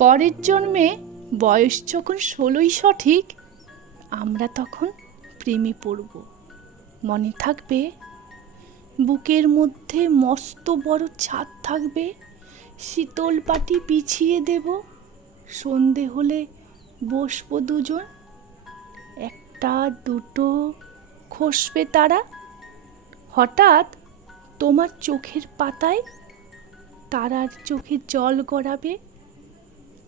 পরের জন্মে বয়স যখন ষোলোই সঠিক, আমরা তখন প্রেমে পড়ব। মনে থাকবে, বুকের মধ্যে মস্ত বড় ছাদ থাকবে, শীতল পাটি পিছিয়ে দেব, সন্ধে হলে বসবো দুজন, একটা, দুটো, খসবে তারা। হঠাৎ তোমার চোখের পাতায় তারার চোখে জল গড়াবে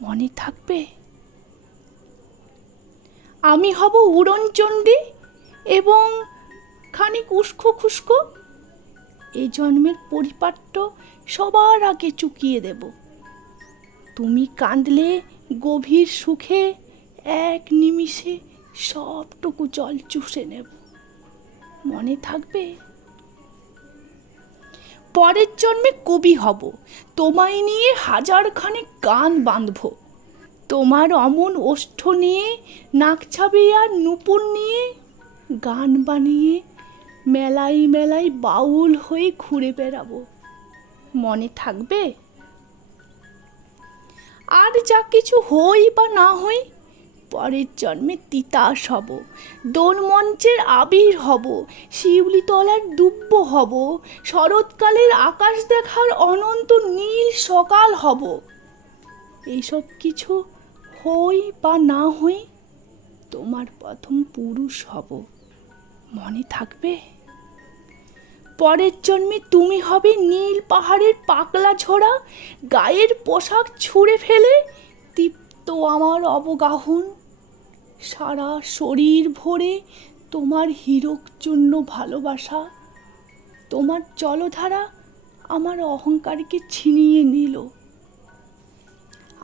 মনে থাকবে? আমি হব উড়নচণ্ডী এবং খানিক উস্কো খুস্কো। এই জন্মের পরিপাট্য সবার আগে চুকিয়ে দেব। তুমি কাঁদলে গভীর সুখে, এক নিমিষে সবটুকু জল চুষে নেব। মনে থাকবে? পরের জন্মে কবি হব। তোমায় নিয়ে হাজারখানে গান বাঁধব। তোমার অমন ওষ্ঠ নিয়ে নাকছাবি আর নুপুর নিয়ে, গান বানিয়ে মেলাই মেলাই বাউল হয়ে ঘুরে বেড়াবো। মনে থাকবে? আর যা কিছু হই বা না হই, পরের জন্মে তিতাস হব, দোল মঞ্চের আবির হব, শিউলিতলার দুব্য হব, শরৎকালের আকাশ দেখার অনন্ত নীল সকাল হব। এইসব কিছু হই বা না হই, তোমার প্রথম পুরুষ হব। মনে থাকবে? পরের জন্মে তুমি হবে নীল পাহাড়ের পাকলা ঝোড়া, গায়ের পোশাক ছুঁড়ে ফেলে দীপ্ত আমার অবগাহন। সারা শরীর ভরে তোমার হীরক জন্য ভালোবাসা। তোমার জলধারা আমার অহংকারকে ছিনিয়ে নিল।